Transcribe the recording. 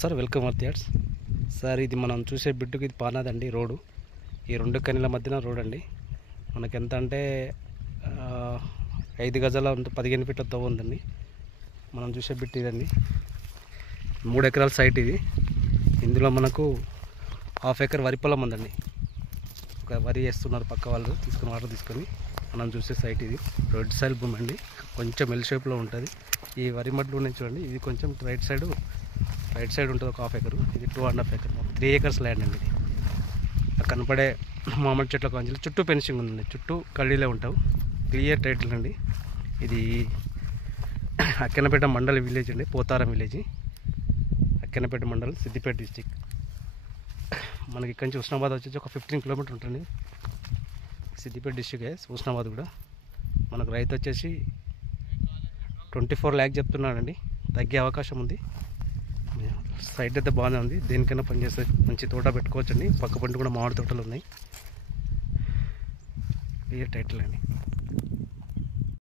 Sir, welcome వర్తియార్డ్స్ sir. ఇది మనం చూసే బిడ్డుకి ఇది పానాదండి రోడ్డు. ఈ రెండు కన్నెల మధ్యన రోడ్ అండి. మనకి ఎంత అంటే 5 గజాల 15 ఫీట్ల తవ్వ ఉందండి. మనం చూసే బిట్టు ఇదండి. 3 ఎకరాల సైట్ ఇది. ఇందులో మనకు 1/2 ఎకర్ వరి పొలం ఉందండి. ఒక వరి వేస్తున్నారు పక్క వాళ్ళు, తీసుకుని వాటర్ తీసుకొని. మనం చూసే సైట్ ఇది. రోడ్ సైడ్ భూమి అండి. కొంచెం ఎల్ షేప్లో ఉంటుంది. ఈ వరి మడ్లు ఉన్నాయి చూడండి, ఇది కొంచెం రైట్ సైడ్ ఉంటుంది. ఒక 1/2 ఎకరు. ఇది 2.5 ఎకర్, 3 ఎకర్స్ ల్యాండ్ అండి ఇది. కనపడే మామిడి చెట్ల కొంచెం చుట్టూ ఫెన్సింగ్ ఉందండి. చుట్టూ కళ్ళీలే ఉంటావు. క్లియర్ టైటిల్ అండి. ఇది అక్కెన్నపేట మండల్ విలేజ్ అండి, పోతారం విలేజ్, అక్కెన్నపేట మండల్, సిద్దిపేట డిస్టిక్. మనకి ఇక్కడి నుంచి ఉస్నాబాద్ వచ్చేసి ఒక 15 కిలోమీటర్ ఉంటుంది. సిద్దిపేట డిస్టిక్ ఉస్నాబాద్ కూడా. మనకు రైతు వచ్చేసి 24 lakh చెప్తున్నాడండి. తగ్గే అవకాశం ఉంది. సైట్ అయితే బాగానే ఉంది. దేనికైనా పనిచేస్తే మంచి తోట పెట్టుకోవచ్చండి. పక్క పంట కూడా మామిడి తోటలు ఉన్నాయి. క్లియర్ టైటిల్ అండి.